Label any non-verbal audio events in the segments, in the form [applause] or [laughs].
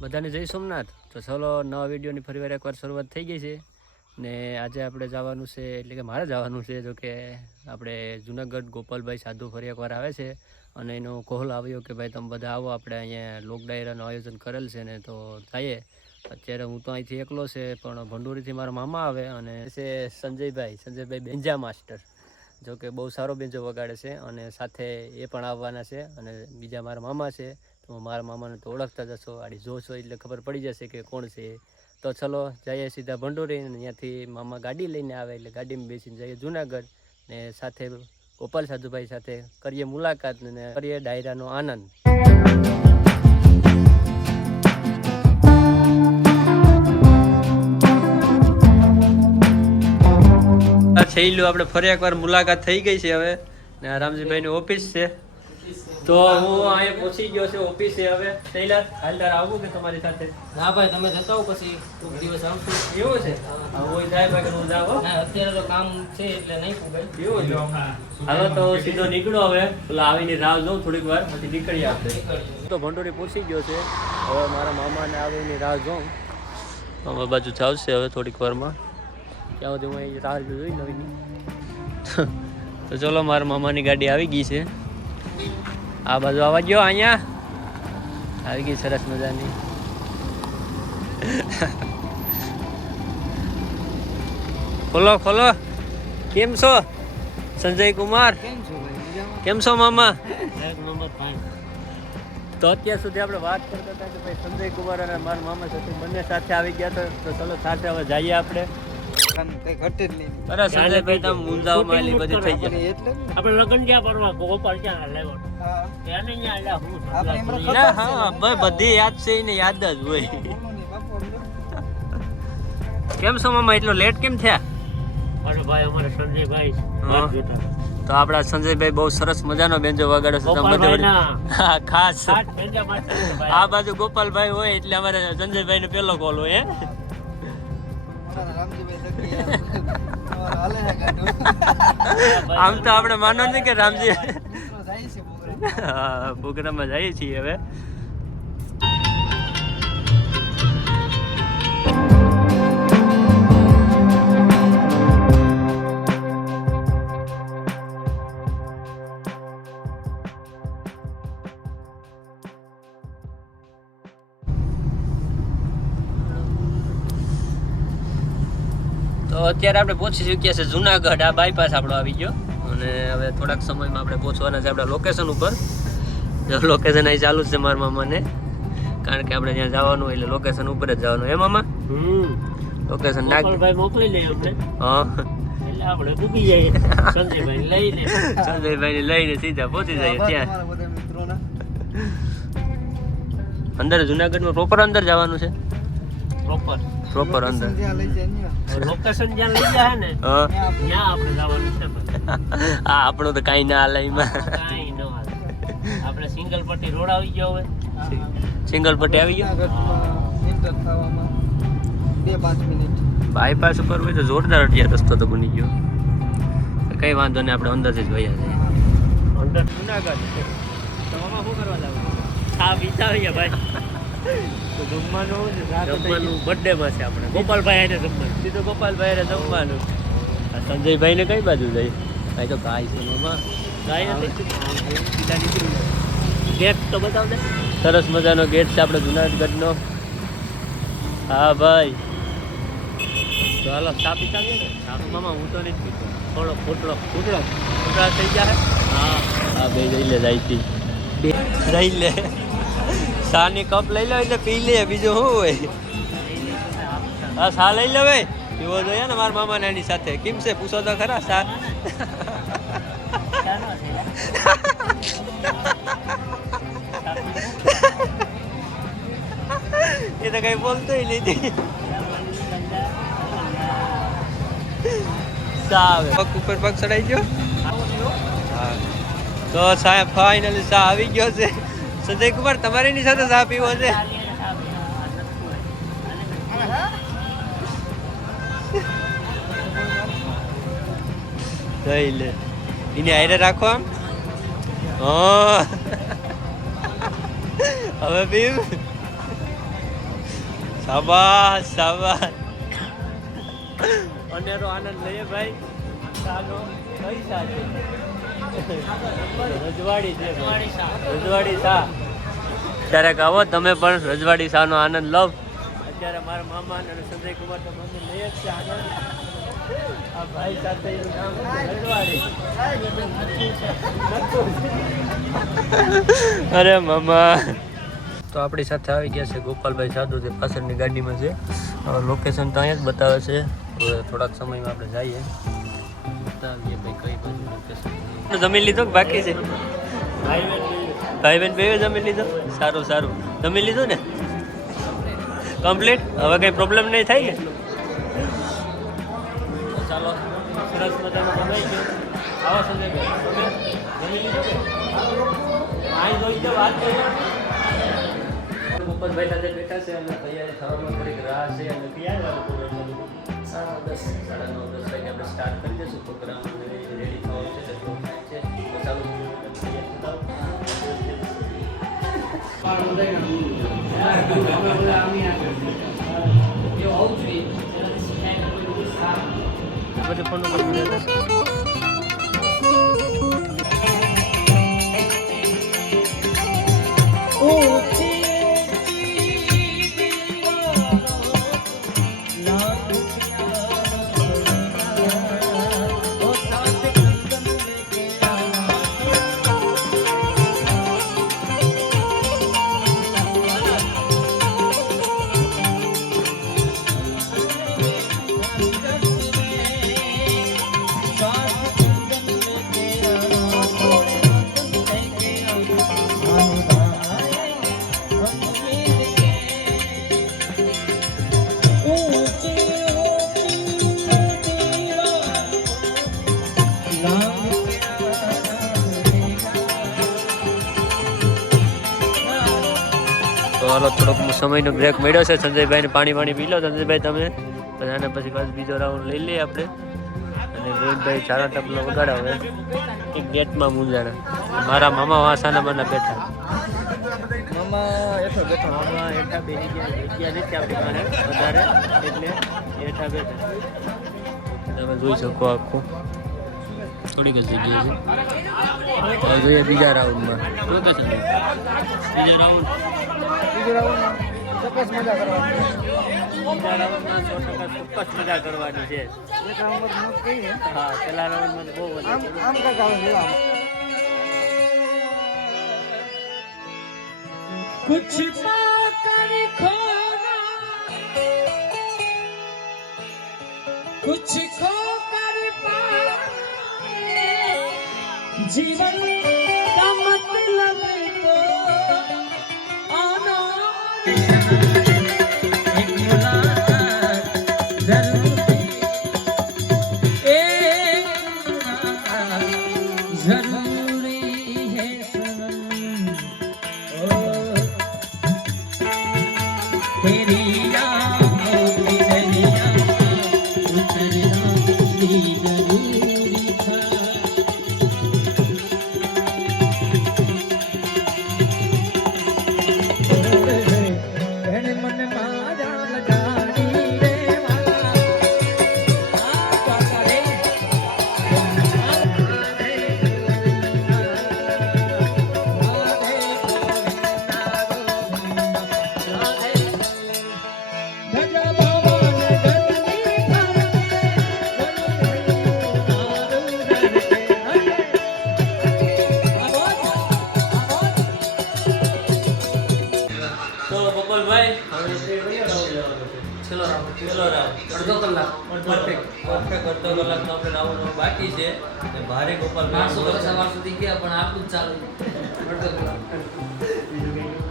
બધાને જય સોમનાથ. તો ચલો નવા વિડીયોની ફરીવાર એકવાર શરૂઆત થઈ ગઈ છે. ને આજે આપણે જવાનું છે, એટલે કે મારે જવાનું છે, જો કે આપણે જુનાગઢ ગોપાલભાઈ સાધુ ફરી એકવાર આવે છે. અને એનો કોલ આવ્યો કે ભાઈ તમે બધા આવો, આપણે અહીંયા લોક ડાયરાનું આયોજન કરેલ છે ને તો જઈએ. અત્યારે હું તો અહીંથી એકલો છે, પણ ભંડોરીથી મારા મામા આવે અને છે સંજયભાઈ સંજયભાઈ બેંજા માસ્ટર. જો કે બહુ સારો બેન્જો વગાડે છે અને સાથે એ પણ આવવાના છે અને બીજા મારા મામા છે. તો મારા મામાને તો ઓળખતા જ હશો. આડી જોશો એટલે ખબર પડી જશે કે કોણ છે. તો ચલો, જઈએ સીધા ભંડોરી ત્યાંથી મામા ગાડી લઈને આવે એટલે ગાડીમાં બેસીને જઈએ જુનાગઢ ને સાથે ગોપાલ સાધુભાઈ સાથે કરીએ મુલાકાત ને કરીએ ડાયરાનો આનંદ. છેલ્લું આપણે ફરી એકવાર મુલાકાત થઈ ગઈ છે હવે. ને રામજીભાઈની ઓફિસ છે. તો હું અહીંયા પહોંચી ગયો છે ઓફિસે હવે. શૈલા હાલદાર આવું કે તમારી સાથે? ના ભાઈ તમે જતા હો પછી કોઈક દિવસ આવશું. એવું છે? હા, હું જાય ભાઈ હું જાઉં અત્યારે તો કામ છે એટલે નહીં ભાઈ એવું છે? હાલો તો સીધો નીકળો હવે. પેલા આવીને રાહ જોઉં થોડીક વાર પછી નીકળી આપણે. તો ભંડોરી પહોંચી ગયો છે. હવે મારા મામાને આવીને રાહ જોઉં. મામા બાજુ ચાલશે હવે થોડીક વારમાં. ત્યાં સુધી હું અહીં રાહ જોઈ નવીની તો ચલો મારા મામાની ગાડી આવી ગઈ છે. આ બાજુ આવવા ગયો અહીંયા. આવી ગઈ સરસ મજાની. ખોલો ખોલો. કેમ છો? સંજય કુમાર. કેમ છો મામા? તો અત્યાર સુધી આપણે વાત કરતા હતા કે ભાઈ સંજય કુમાર અને મારા મામા સાથે બંને સાથે આવી ગયા તો ચલો સાથે હવે જઈએ આપણે. કઈ ઘટે જ નહીં. અરે સંજયભાઈ તમે મુંજાવમાં એલી બધી થઈ એટલે આપણે લગન ગોપાલ ક્યાં લેવાનું હું. ભાઈ યાદ છે એને યાદ જ હોય. કેમ છો મામા એટલો લેટ કેમ થયા? અરે ભાઈ અમારે સંજયભાઈ હા. વાત જોતા. તો આપણા સંજયભાઈ બહુ સરસ મજાનો બેન્જો વગાડે છે તમે બધે હા ખાસ. આ બાજુ ગોપાલભાઈ હોય એટલે અમારે સંજયભાઈ નો પેલો કોલ હોય હે? [laughs] આમ તો આપણે માનો ને કે રામજી [laughs] હા પ્રોગ્રામમાં જઈએ છીએ હવે. તો અત્યારે આપણે પહોંચી ચૂક્યા છે જુનાગઢ. આ બાયપાસ આપણો આવી ગયો. અને હવે થોડાક સમયમાં આપણે પહોંચવાના છે આપણા લોકેશન ઉપર. લોકેશન અહીં ચાલુ છે મારા મામાને. કારણ કે આપણે ત્યાં જવાનું હોય એટલે લોકેશન ઉપર જ જવાનું. હે મામા? લોકેશન નાખ. મોકલી લઈએ આપણે. હા. આપણે ડૂબી જઈએ. સંજયભાઈ લઈને. સંજયભાઈ લઈને સીધા પહોંચી જઈએ ત્યાં. અંદર જુનાગઢમાં પ્રોપર અંદર જવાનું છે? પ્રોપર પ્રોપર અંદર લોકેશન જ્યાં લઈ જાય ને ત્યાં આપણે જવાનું છે [laughs] આ આપણો તો કાંઈ ના હાલે એમાં. કાંઈ ન હાલે. આપણે સિંગલ પટ્ટી રોડ આવી ગયો હવે. સિંગલ પટ્ટી આવી ગયો? બાયપાસ ઉપર હોય તો જોરદાર અટિયા રસ્તો તો બની ગયો. કઈ વાંધો નહીં આપણે અંદર જ વયા જઈએ. અંદર જુનાગઢ. તો શું કરવા લાગે આ વિચારીએ ભાઈ. તો જમવાનું જમવાનું બર્થડે માં છે આપણે. ગોપાલભાઈ જમવાનું. સીધું ગોપાલભાઈ જમવાનું. આ સંજયભાઈને કઈ બાજુ જાય? ભાઈ તો ગાય છે મામા. કાંઈ નથી. ગેટ તો બતાવ દે સરસ મજાનો ગેટ છે આપણે જુનાગઢનો. હા ભાઈ. તો હાલો ચા પીતા આવીએ ને? ચા મામા હું તો નથી પીતો. થોડો ફોટલો કૂતરો કૂતરા થઈ ગયા હા? હા બે જઈ લે જાય રહી લે. સાની કપ લઈ લો એટલે પી લે, બીજું શું હોય? હા સા લઈ લો ભાઈ. પીવો જોઈએ ને મારા મામાને એની સાથે. કેમ છે? પૂછો તો ખરા સા [laughs] એ તો કઈ બોલતોય નથી. સાવે પગ ઉપર પગ ચડાઈ ગયો તો સાહેબ ફાઇનલી સા આવી ગયો છે. સંજય કુમાર તમારીની સાથે ચા પીવો છે? જઈ લે. એને હારે રાખો હવે પીવ શાબાશ શાબાશ. અનેરો આનંદ લઈએ ભાઈ. ચાલો કઈ સા છે રજવાડી સા ક્યારેક આવો તમે પણ રજવાડી શાહનો આનંદ લો. અત્યારે મારા મામા અને સંજય કુમાર તો મને લઈ જ છે આનંદ અરે મામા. તો આપણી સાથે આવી ગયા છે ગોપાલભાઈ સાધુ જે પાછળની ગાડીમાં છે. લોકેશન તો અહીંયા જ બતાવે છે. થોડાક સમયમાં આપણે જઈએ. બતાવીએ ભાઈ કઈ બાજુ લોકેશન જમીન લીધો બાકી છે? ભાઈ બેન બે જમીન લીધો? સારું સારું. જમીન લીધું ને? કમ્પ્લીટ હવે કઈ પ્રોબ્લેમ નહીં થાય ને? ચાલો, સરસ મજાનો બનાવી ગયો આવો સંજય જમી લીધું વાત ગોપાલભાઈ સાથે બેઠા છે અને તૈયારી થવામાં થોડીક રાહ છે અને ક્યાં લોકો સાડા દસ, સાડા નવ, દસ વાગે આપણે સ્ટાર્ટ કરી દઈશું. પ્રોગ્રામ રેડી થવાનું છે. બધે ફોન ઉપર બધા તો હાલો થોડોક સમયનો બ્રેક મળ્યો છે. સંજયભાઈને પાણી પાણી પી લો સંજયભાઈ તમે. આને પછી પાછું બીજો રાઉન્ડ લઈ લઈએ આપણે. અને રોહિતભાઈ ચારા ટપલા વગાડે હવે એક ગેટમાં મૂંઝાણા. મારા મામા વાસાના મને બેઠા. મામા એઠો બેઠો. મામા હેઠા બેસી જગ્યા નથી આપણી પાસે વધારે. એટલે બેઠા. તમે જોઈ શકો આખું. થોડીક જ જગ્યા છે હવે જોઈએ બીજા રાઉન્ડમાં લોકેશન બીજા રાઉન્ડ બીજું રાઉન્ડ ચોક્કસ મજા કરવાની બીજા રાઉન્ડમાં સો ટકા ચોક્કસ મજા કરવાની છે એક રાઉન્ડ મોજ કહીએ હા પેલા રાઉન્ડમાં તો બહુ આમ મજા આમ કંઈક આવે છે આમ कुछ पाकर खोना कुछ खोकर जीवन છેલ્લો રાઉન્ડ છેલ્લો રાઉન્ડ અડધો કલાક પરફેક્ટ અડધો કલાકનો આપણે રાઉન્ડ બાકી છે ભારે ગોપાલભાઈ પાંચસો વર્ષ સવાર સુધી ગયા પણ આટલું જ ચાલુ અડધો કલાક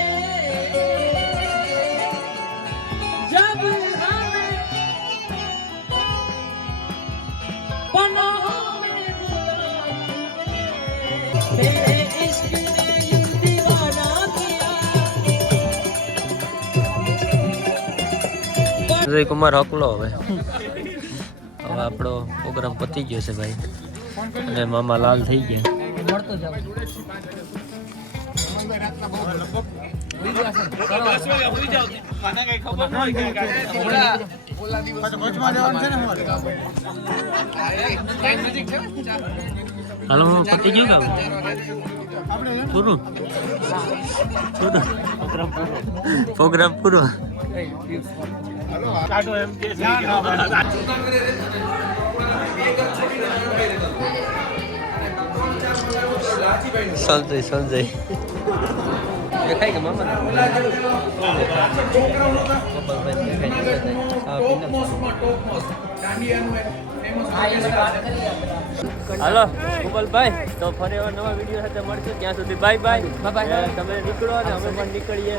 અજય કુમાર હકલો હવે. હવે આપણો પ્રોગ્રામ પતી ગયો છે ભાઈ. અને મામા લાલ થઈ ગયા. જાવ હાલો પતી ગયું કામ પૂરું? પૂરું. પ્રોગ્રામ પૂરો. સંજય સંજય. દેખાય કે મામા. હાલો ગોપાલભાઈ તો ફરી હવે નવા વીડિયો સાથે મળશું. ત્યાં સુધી બાય બાય. તમે નીકળો અને અમે પણ નીકળીએ.